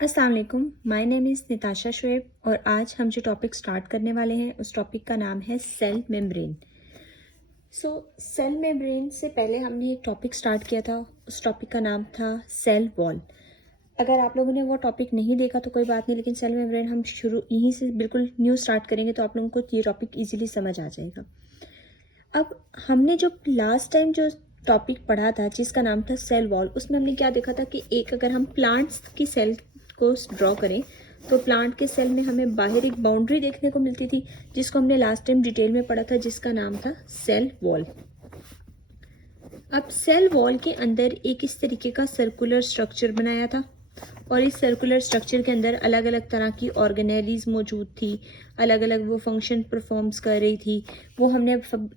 अस्सलाम वालेकुम, my name is Nitasha Shoaib और आज हम जो टॉपिक स्टार्ट करने वाले हैं उस टॉपिक का नाम है सेल मेम्ब्रेन। सेल मेम्ब्रेन से पहले हमने एक टॉपिक स्टार्ट किया था, उस टॉपिक का नाम था सेल वॉल। अगर आप लोगों ने वो टॉपिक नहीं देखा तो कोई बात नहीं, लेकिन सेल मेम्ब्रेन हम शुरू यहीं से बिल्कुल न्यू स्टार्ट करेंगे तो आप लोगों को ये टॉपिक ईजिली समझ आ जाएगा। अब हमने जो लास्ट टाइम जो टॉपिक पढ़ा था जिसका नाम था सेल वॉल, उसमें हमने क्या देखा था कि एक अगर हम प्लांट्स की सेल को ड्रॉ करें तो प्लांट के सेल में हमें बाहर एक बाउंड्री देखने को मिलती थी जिसको हमने लास्ट टाइम डिटेल में पढ़ा था, जिसका नाम था सेल वॉल। अब सेल वॉल के अंदर एक इस तरीके का सर्कुलर स्ट्रक्चर बनाया था और इस सर्कुलर स्ट्रक्चर के अंदर अलग अलग तरह की ऑर्गेनेलीज मौजूद थी, अलग अलग वो फंक्शन परफॉर्म्स कर रही थी। वो हमने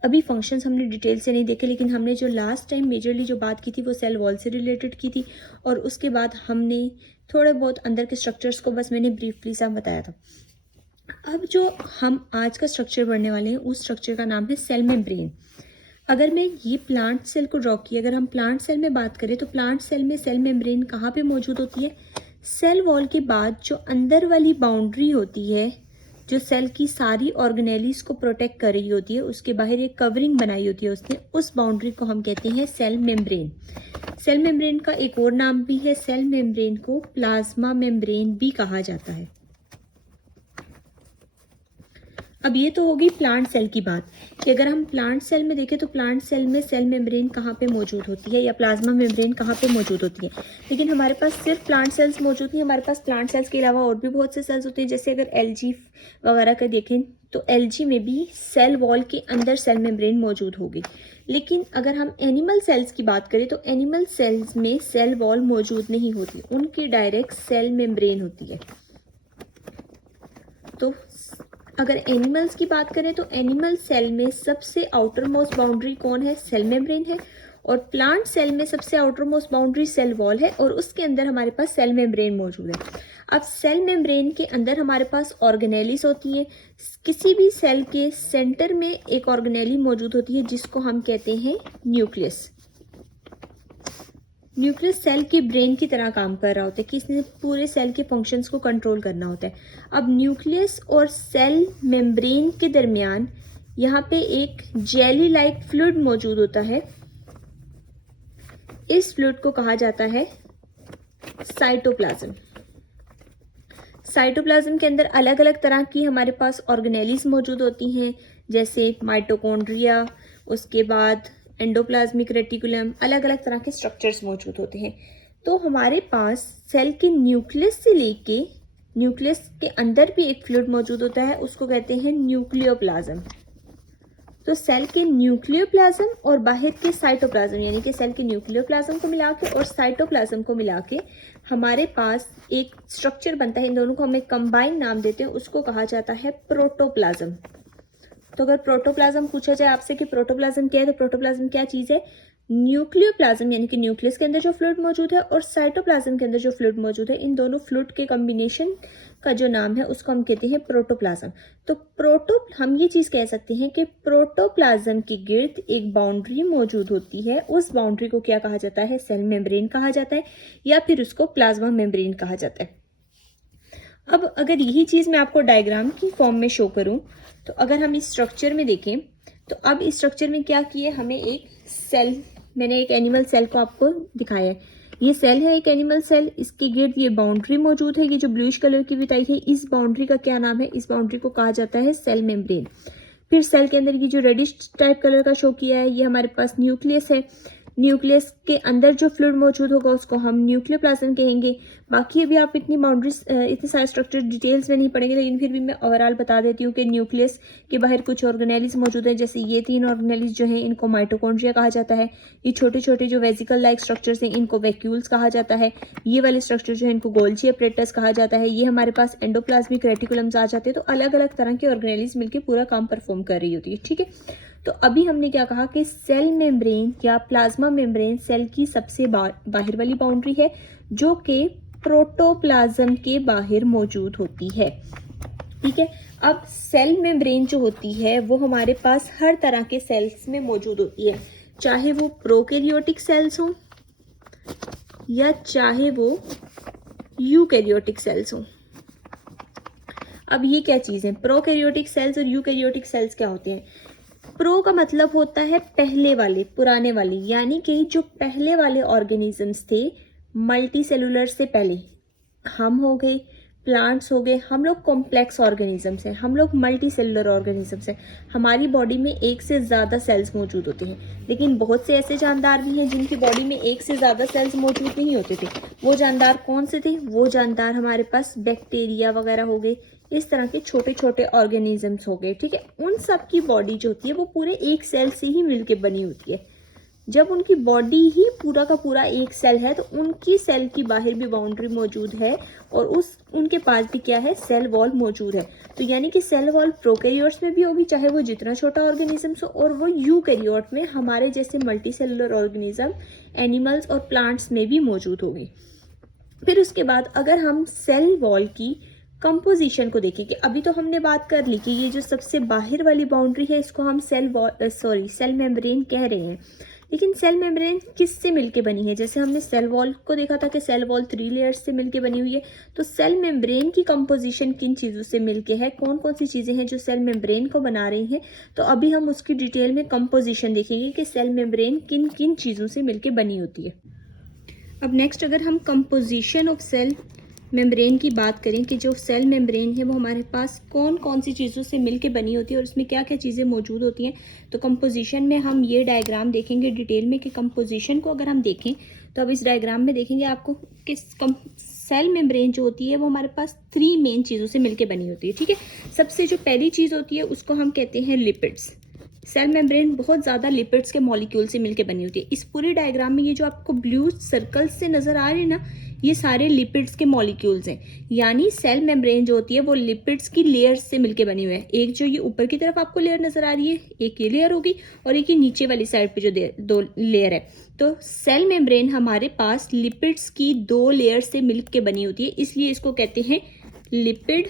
अभी फंक्शंस हमने डिटेल से नहीं देखे, लेकिन हमने जो लास्ट टाइम मेजरली जो बात की थी वो सेल वॉल से रिलेटेड की थी और उसके बाद हमने थोड़े बहुत अंदर के स्ट्रक्चर्स को बस मैंने ब्रीफली सा बताया था। अब जो हम आज का स्ट्रक्चर पढ़ने वाले हैं उस स्ट्रक्चर का नाम है सेल मेम्ब्रेन। अगर मैं ये प्लांट सेल को ड्रॉ किया, अगर हम प्लांट सेल में बात करें तो प्लांट सेल में सेल मेम्ब्रेन कहाँ पे मौजूद होती है? सेल वॉल के बाद जो अंदर वाली बाउंड्री होती है, जो सेल की सारी ऑर्गेनेलीज को प्रोटेक्ट कर रही होती है, उसके बाहर एक कवरिंग बनाई होती है उसने, उस बाउंड्री को हम कहते हैं सेल मेम्ब्रेन। सेल मेम्ब्रेन का एक और नाम भी है, सेल मेम्ब्रेन को प्लाज्मा मेम्ब्रेन भी कहा जाता है। अब ये तो होगी प्लांट सेल की बात कि अगर हम प्लांट सेल में देखें तो प्लांट सेल में सेल मेम्ब्रेन कहाँ पे मौजूद होती है या प्लाज्मा मेम्ब्रेन कहाँ पे मौजूद होती है। लेकिन हमारे पास सिर्फ प्लांट सेल्स मौजूद नहीं, हमारे पास प्लांट सेल्स के अलावा और भी बहुत से सेल्स होते हैं। जैसे अगर एलजी वगैरह का देखें तो एलजी में भी सेल वॉल के अंदर सेल मेम्ब्रेन मौजूद होगी। लेकिन अगर हम एनिमल सेल्स की बात करें तो एनिमल सेल्स में सेल वॉल मौजूद नहीं होती, उनकी डायरेक्ट सेल मेम्ब्रेन होती है। तो अगर एनिमल्स की बात करें तो एनिमल सेल में सबसे आउटर मोस्ट बाउंड्री कौन है? सेल मेम्ब्रेन है। और प्लांट सेल में सबसे outermost boundary cell wall है और उसके अंदर हमारे पास सेल मेम्ब्रेन मौजूद है। अब सेल मेम्ब्रेन के अंदर हमारे पास ऑर्गेनेलीज होती है। किसी भी सेल के सेंटर में एक ऑर्गेनेली मौजूद होती है जिसको हम कहते हैं न्यूक्लियस। न्यूक्लियस सेल की ब्रेन की तरह काम कर रहा होता है कि इसने पूरे सेल के फंक्शंस को कंट्रोल करना होता है। अब न्यूक्लियस और सेल मेम्ब्रेन के दरमियान यहाँ पे एक जेली लाइक फ्लूइड मौजूद होता है। इस फ्लूइड को कहा जाता है साइटोप्लाज्म। साइटोप्लाज्म के अंदर अलग अलग तरह की हमारे पास ऑर्गेनेलीज मौजूद होती हैं, जैसे माइटोकॉन्ड्रिया, उसके बाद एंडोप्लाज्मिक रेटिकुलम, अलग अलग तरह के स्ट्रक्चर्स मौजूद होते हैं। तो हमारे पास सेल के न्यूक्लियस से लेके न्यूक्लियस के अंदर भी एक फ्लूइड मौजूद होता है, उसको कहते हैं न्यूक्लियोप्लाज्म। तो सेल के न्यूक्लियोप्लाज्म और बाहर के साइटोप्लाज्म, यानी कि सेल के न्यूक्लियोप्लाज्म को मिला के और साइटोप्लाज्म को मिला के हमारे पास एक स्ट्रक्चर बनता है। इन दोनों को हम एक कंबाइन नाम देते हैं, उसको कहा जाता है प्रोटोप्लाज्म। तो अगर प्रोटोप्लाज्म पूछा जाए आपसे कि प्रोटोप्लाज्म क्या है, तो प्रोटोप्लाज्म क्या चीज़ है? न्यूक्लियोप्लाज्म यानी कि न्यूक्लियस के अंदर जो फ्लूइड मौजूद है और साइटोप्लाज्म के अंदर जो फ्लूइड मौजूद है, इन दोनों फ्लूइड के कॉम्बिनेशन का जो नाम है उसको हम कहते हैं प्रोटोप्लाज्म। तो हम ये चीज़ कह सकते हैं कि प्रोटोप्लाज्म के गिर्द एक बाउंड्री मौजूद होती है। उस बाउंड्री को क्या कहा जाता है? सेल मेम्ब्रेन कहा जाता है या फिर उसको प्लाज्मा मेम्ब्रेन कहा जाता है। अब अगर यही चीज़ मैं आपको डायग्राम की फॉर्म में शो करूं तो अगर हम इस स्ट्रक्चर में देखें तो अब इस स्ट्रक्चर में क्या किए, हमें एक सेल, मैंने एक एनिमल सेल को आपको दिखाया है। ये सेल है एक एनिमल सेल, इसके गिर्द ये बाउंड्री मौजूद है, ये जो ब्लूइश कलर की बताई है, इस बाउंड्री का क्या नाम है? इस बाउंड्री को कहा जाता है सेल मेम्ब्रेन। फिर सेल के अंदर ये जो रेडिश टाइप कलर का शो किया है, ये हमारे पास न्यूक्लियस है। न्यूक्लियस के अंदर जो फ्लूइड मौजूद होगा उसको हम न्यूक्लियोप्लाज्म कहेंगे। बाकी अभी आप इतनी बाउंड्रीज, इतने सारे स्ट्रक्चर डिटेल्स में नहीं पढ़ेंगे, लेकिन फिर भी मैं ओवरऑल बता देती हूँ कि न्यूक्लियस के बाहर कुछ ऑर्गेनेलीज मौजूद है। जैसे ये 3 ऑर्गेनेलीज जो हैं इनको माइटोकॉन्ड्रिया कहा जाता है। ये छोटे छोटे जो वेसिकल लाइक स्ट्रक्चर्स हैं इनको वैक्यूल्स कहा जाता है। ये वाले स्ट्रक्चर जो है इनको गोल्जी अपरेटस कहा जाता है। ये हमारे पास एंडोप्लाज्मिक रेटिकुलम्स आ जाते हैं। तो अलग अलग तरह के ऑर्गेनेलीज मिलकर पूरा काम परफॉर्म कर रही होती है। ठीक है, तो अभी हमने क्या कहा कि सेल मेम्ब्रेन या प्लाज्मा मेम्ब्रेन सेल की सबसे बाहर वाली बाउंड्री है जो कि प्रोटोप्लाज्म के बाहर मौजूद होती है। ठीक है, अब सेल मेम्ब्रेन जो होती है वो हमारे पास हर तरह के सेल्स में मौजूद होती है, चाहे वो प्रोकैरियोटिक सेल्स हों या चाहे वो यूकैरियोटिक सेल्स हों। अब ये क्या चीज़ है, प्रोकैरियोटिक सेल्स और यूकैरियोटिक सेल्स क्या होते हैं? प्रो का मतलब होता है पहले वाले, पुराने वाले, यानी कि जो पहले वाले ऑर्गेनिजम्स थे मल्टी सेलुलर से पहले, हम हो गए, प्लांट्स हो गए, हम लोग कॉम्प्लेक्स ऑर्गेनिजम्स हैं, हम लोग मल्टी सेलुलर ऑर्गेनिजम्स हैं। हमारी बॉडी में एक से ज़्यादा सेल्स मौजूद होते हैं, लेकिन बहुत से ऐसे जानदार भी हैं जिनकी बॉडी में एक से ज़्यादा सेल्स मौजूद नहीं होते थे। वो जानदार कौन से थे? वो जानदार हमारे पास बैक्टीरिया वगैरह हो गए, इस तरह के छोटे छोटे ऑर्गेनिजम्स हो गए, ठीक है। उन सब की बॉडी जो होती है वो पूरे एक सेल से ही मिलके बनी होती है। जब उनकी बॉडी ही पूरा का पूरा एक सेल है तो उनकी सेल की बाहर भी बाउंड्री मौजूद है और उनके पास भी क्या है, सेल वॉल मौजूद है। तो यानी कि सेल वॉल प्रोकैरियोट्स में भी होगी, चाहे वो जितना छोटा ऑर्गेनिजम्स हो, और वो यूकैरियोट में हमारे जैसे मल्टी सेलुलर ऑर्गेनिज्म, एनिमल्स और प्लांट्स में भी मौजूद होगी। फिर उसके बाद अगर हम सेल वॉल की कंपोजिशन को देखें, कि अभी तो हमने बात कर ली कि ये जो सबसे बाहर वाली बाउंड्री है इसको हम सेल मेम्ब्रेन कह रहे हैं, लेकिन सेल मेम्ब्रेन किससे मिलके बनी है? जैसे हमने सेल वॉल को देखा था कि सेल वॉल 3 लेयर्स से मिलके बनी हुई है, तो सेल मेम्ब्रेन की कंपोजिशन किन चीज़ों से मिलके है, कौन कौन सी चीज़ें हैं जो सेल मेम्ब्रेन को बना रही हैं? तो अभी हम उसकी डिटेल में कंपोजिशन देखेंगे कि सेल मेम्ब्रेन किन किन चीज़ों से मिलके बनी होती है। अब नेक्स्ट अगर हम कंपोजिशन ऑफ सेल मेम्ब्रेन की बात करें कि जो सेल मेम्ब्रेन है वो हमारे पास कौन कौन सी चीज़ों से मिलके बनी होती है और उसमें क्या क्या चीज़ें मौजूद होती हैं, तो कंपोजिशन में हम ये डायग्राम देखेंगे डिटेल में कि कंपोजिशन को अगर हम देखें तो अब इस डायग्राम में देखेंगे आपको कि सेल मेम्ब्रेन जो होती है वो हमारे पास 3 मेन चीज़ों से मिलके बनी होती है, ठीक है। सबसे जो पहली चीज़ होती है उसको हम कहते हैं लिपिड्स। सेल मेम्ब्रेन बहुत ज़्यादा लिपिड्स के मॉलिक्यूल से मिलके बनी होती है। इस पूरे डायग्राम में ये जो आपको ब्लू सर्कल्स से नज़र आ रहे हैं ना, ये सारे लिपिड्स के मॉलिक्यूल्स हैं। यानी सेल मेम्ब्रेन जो होती है वो लिपिड्स की लेयर्स से मिलके बनी हुई है। एक जो ये ऊपर की तरफ आपको लेयर नज़र आ रही है, एक ये लेयर होगी, और एक ये नीचे वाली साइड पे जो 2 लेयर है। तो सेल मेम्ब्रेन हमारे पास लिपिड्स की 2 लेयर से मिलके बनी होती है, इसलिए इसको कहते हैं लिपिड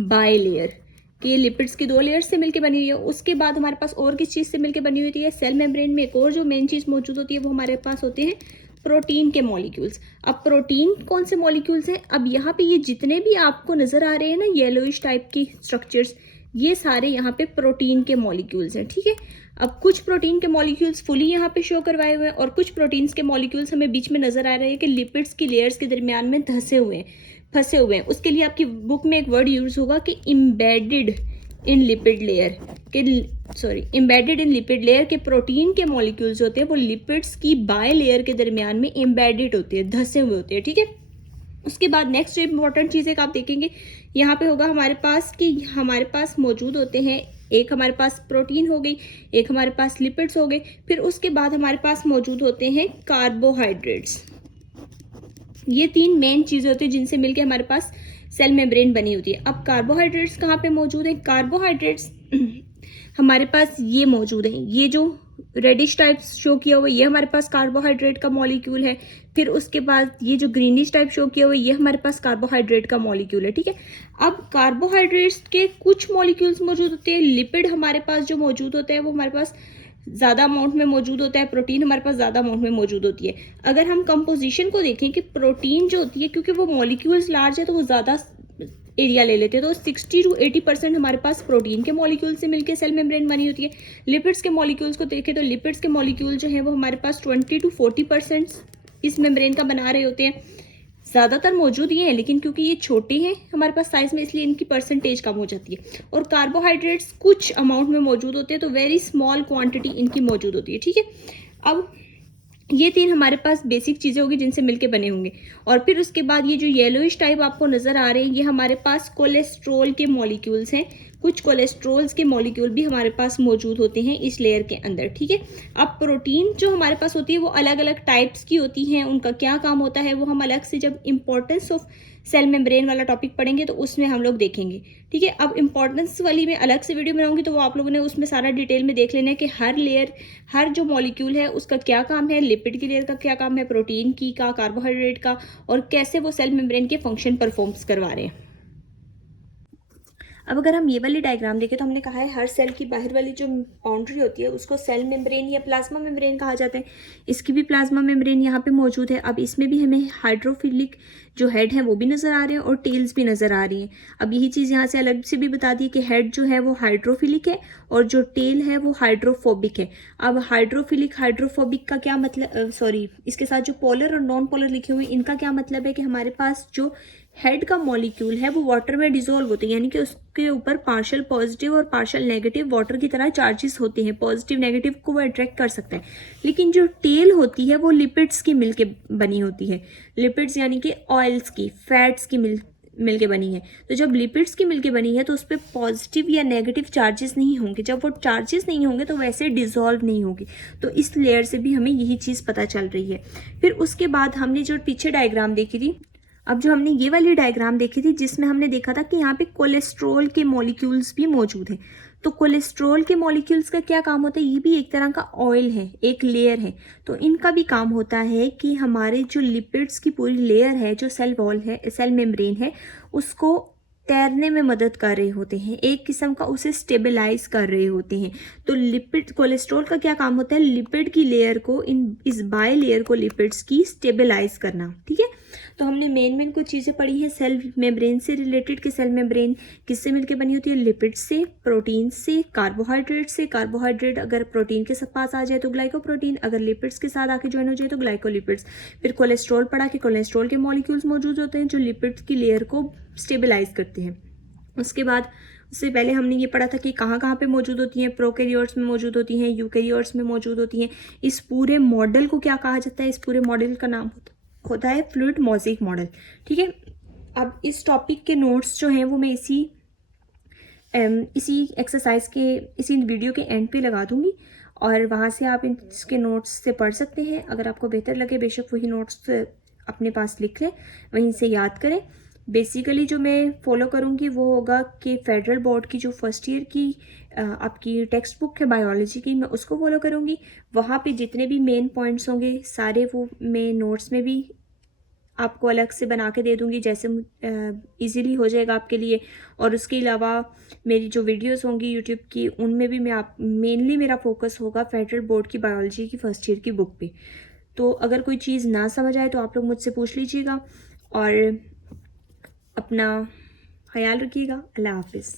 बायलेयर, कि ये लिपिड्स की 2 लेयर्स से मिलके बनी हुई है। उसके बाद हमारे पास और किस चीज़ से मिलके बनी होती है? सेल मेम्ब्रेन में एक और जो मेन चीज़ मौजूद होती है वो हमारे पास होते हैं प्रोटीन के मॉलिक्यूल्स। अब प्रोटीन कौन से मॉलिक्यूल्स हैं? अब यहाँ पे ये जितने भी आपको नज़र आ रहे हैं ना येलोइश टाइप की स्ट्रक्चर्स, ये सारे यहाँ पे प्रोटीन के मॉलिक्यूल्स हैं, ठीक है। अब कुछ प्रोटीन के मॉलिक्यूल्स फुली यहाँ पे शो करवाए हुए हैं और कुछ प्रोटीन्स के मॉलिक्यूल्स हमें बीच में नज़र आ रहे हैं कि लिपिड्स की लेयर्स के दरमियान में फंसे हुए हैं। उसके लिए आपकी बुक में एक वर्ड यूज होगा कि इम्बेडेड इन लिपिड लेयर के प्रोटीन के मॉलिक्यूल्स होते हैं वो लिपिड्स की बाय लेयर के दरमियान में एम्बेडेड होते हैं, धसे हुए होते हैं, ठीक है। उसके बाद नेक्स्ट जो इंपॉर्टेंट चीज़ है आप देखेंगे यहाँ पे होगा हमारे पास कि हमारे पास मौजूद होते हैं, एक हमारे पास प्रोटीन हो गई, एक हमारे पास लिपिड्स हो गए, फिर उसके बाद हमारे पास मौजूद होते हैं कार्बोहाइड्रेट्स। ये 3 मेन चीज़ें होती हैं जिनसे मिलकर हमारे पास सेल मेम्ब्रेन बनी होती है। अब कार्बोहाइड्रेट्स कहाँ पे मौजूद हैं? कार्बोहाइड्रेट्स हमारे पास ये मौजूद हैं, ये जो रेडिश टाइप शो किया हुआ ये हमारे पास कार्बोहाइड्रेट का मॉलिक्यूल है। फिर उसके बाद ये जो ग्रीनिश टाइप शो किया हुआ ये हमारे पास कार्बोहाइड्रेट का मॉलिक्यूल है, ठीक है। अब कार्बोहाइड्रेट्स के कुछ मॉलिक्यूल्स मौजूद होते हैं, लिपिड हमारे पास जो मौजूद होते हैं वो हमारे पास ज़्यादा अमाउंट में मौजूद होता है, प्रोटीन हमारे पास ज़्यादा अमाउंट में मौजूद होती है। अगर हम कंपोजिशन को देखें कि प्रोटीन जो होती है क्योंकि वो मॉलिक्यूल्स लार्ज है तो वो ज़्यादा एरिया ले लेते हैं, तो 60 to 80% हमारे पास प्रोटीन के मॉलिक्यूल से मिलकर सेल मेम्ब्रेन बनी होती है। लिपिड्स के मॉलिक्यूल्स को देखें तो लिपिड्स के मॉलिक्यूल जो है वो हमारे पास 20 to 40% इस मेम्ब्रेन का बना रहे होते हैं। ज़्यादातर मौजूद ये हैं, लेकिन क्योंकि ये छोटे हैं हमारे पास साइज में, इसलिए इनकी परसेंटेज कम हो जाती है। और कार्बोहाइड्रेट्स कुछ अमाउंट में मौजूद होते हैं, तो वेरी स्मॉल क्वांटिटी इनकी मौजूद होती है, ठीक है। अब ये 3 हमारे पास बेसिक चीज़ें होगी जिनसे मिलके बने होंगे। और फिर उसके बाद ये जो येलोइश टाइप आपको नज़र आ रहे हैं ये हमारे पास कोलेस्ट्रोल के मॉलिक्यूल्स हैं। कुछ कोलेस्ट्रोल्स के मॉलिक्यूल भी हमारे पास मौजूद होते हैं इस लेयर के अंदर, ठीक है। अब प्रोटीन जो हमारे पास होती है वो अलग अलग टाइप्स की होती हैं, उनका क्या काम होता है वो हम अलग से जब इंपॉर्टेंस ऑफ सेल मेम्ब्रेन वाला टॉपिक पढ़ेंगे तो उसमें हम लोग देखेंगे, ठीक है। अब इंपॉर्टेंस वाली मैं अलग से वीडियो बनाऊंगी तो वो आप लोगों ने उसमें सारा डिटेल में देख लेना है कि हर लेयर, हर जो मॉलिक्यूल है उसका क्या काम है, लिपिड की लेयर का क्या काम है, प्रोटीन की का, कार्बोहाइड्रेट का, और कैसे वो सेल मेम्ब्रेन के फंक्शन परफॉर्म्स करवा रहे हैं। अब अगर हम ये वाली डायग्राम देखें तो हमने कहा है हर सेल की बाहर वाली जो बाउंड्री होती है उसको सेल मेम्ब्रेन या प्लाज्मा मेम्ब्रेन कहा जाता है। इसकी भी प्लाज्मा मेम्ब्रेन यहाँ पे मौजूद है। अब इसमें भी हमें हाइड्रोफिलिक जो हेड है वो भी नज़र आ रहे हैं और टेल्स भी नज़र आ रही हैं। अब यही चीज़ यहाँ से अलग से भी बता दी कि हेड जो है वो हाइड्रोफिलिक है और जो टेल है वो हाइड्रोफोबिक है। अब हाइड्रोफिलिक हाइड्रोफोबिक का क्या मतलब, सॉरी, इसके साथ जो पोलर और नॉन पोलर लिखे हुए हैं इनका क्या मतलब है कि हमारे पास जो हेड का मॉलिक्यूल है वो वाटर में डिसॉल्व होते हैं, यानी कि उसके ऊपर पार्शियल पॉजिटिव और पार्शियल नेगेटिव वाटर की तरह चार्जेस होते हैं। पॉजिटिव नेगेटिव को वो अट्रैक्ट कर सकता है। लेकिन जो टेल होती है वो लिपिड्स की मिलके बनी होती है। लिपिड्स यानी कि ऑयल्स की, फैट्स की मिलके बनी है। तो जब लिपिड्स की मिलके बनी है तो उस पर पॉजिटिव या नेगेटिव चार्जेस नहीं होंगे। जब वो चार्जेस नहीं होंगे तो वैसे डिसॉल्व नहीं होगी। तो इस लेयर से भी हमें यही चीज़ पता चल रही है। फिर उसके बाद हमने जो पीछे डायग्राम देखी थी, अब जो हमने ये वाली डायग्राम देखी थी जिसमें हमने देखा था कि यहाँ पे कोलेस्ट्रॉल के मॉलिक्यूल्स भी मौजूद हैं। तो कोलेस्ट्रॉल के मॉलिक्यूल्स का क्या काम होता है, ये भी एक तरह का ऑयल है, एक लेयर है। तो इनका भी काम होता है कि हमारे जो लिपिड्स की पूरी लेयर है, जो सेल वॉल है, सेल मेम्ब्रेन है, उसको तैरने में मदद कर रहे होते हैं, एक किस्म का उसे स्टेबलाइज कर रहे होते हैं। तो लिपिड, कोलेस्ट्रॉल का क्या काम होता है, लिपिड की लेयर को, इस बाय लेयर को लिपिड्स की स्टेबलाइज करना। ठीक है, तो हमने मेन कुछ चीज़ें पढ़ी हैं सेल मेम्ब्रेन से रिलेटेड कि सेल मेम्ब्रेन किससे मिलकर बनी होती है, लिपिड से, प्रोटीन से, कार्बोहाइड्रेट से। कार्बोहाइड्रेट अगर प्रोटीन के पास आ जाए तो ग्लाइकोप्रोटीन, अगर लिपिड्स के साथ आके ज्वाइन हो जाए तो ग्लाइकोलिपिड्स। फिर कोलेस्ट्रॉल पढ़ा कि कोलेस्ट्रॉल के मॉलिक्यूल्स मौजूद होते हैं जो लिपिड्स की लेयर को स्टेबलाइज करते हैं। उसके बाद, उससे पहले हमने ये पढ़ा था कि कहाँ कहाँ पे मौजूद होती हैं, प्रोकैरियोट्स में मौजूद होती हैं, यूकैरियोट्स में मौजूद होती हैं। इस पूरे मॉडल को क्या कहा जाता है, इस पूरे मॉडल का नाम होता है फ्लूइड मोज़ेक मॉडल। ठीक है, अब इस टॉपिक के नोट्स जो हैं वो मैं इसी एक्सरसाइज के, इसी वीडियो के एंड पे लगा दूंगी और वहाँ से आप इसके नोट्स से पढ़ सकते हैं। अगर आपको बेहतर लगे बेशक वही नोट्स अपने पास लिख लें, वहीं से याद करें। बेसिकली जो मैं फॉलो करूँगी वो होगा कि फेडरल बोर्ड की जो फर्स्ट ईयर की आपकी टेक्स्ट बुक है बायोलॉजी की, मैं उसको फॉलो करूँगी। वहाँ पे जितने भी मेन पॉइंट्स होंगे सारे वो मैं नोट्स में भी आपको अलग से बना के दे दूँगी, जैसे इजीली हो जाएगा आपके लिए। और उसके अलावा मेरी जो वीडियोस होंगी यूट्यूब की, उनमें भी मैं मेनली मेरा फोकस होगा फेडरल बोर्ड की बायोलॉजी की फर्स्ट ईयर की बुक पे। तो अगर कोई चीज़ ना समझ आए तो आप लोग मुझसे पूछ लीजिएगा और अपना ख्याल रखिएगा। अल्लाह हाफिज़।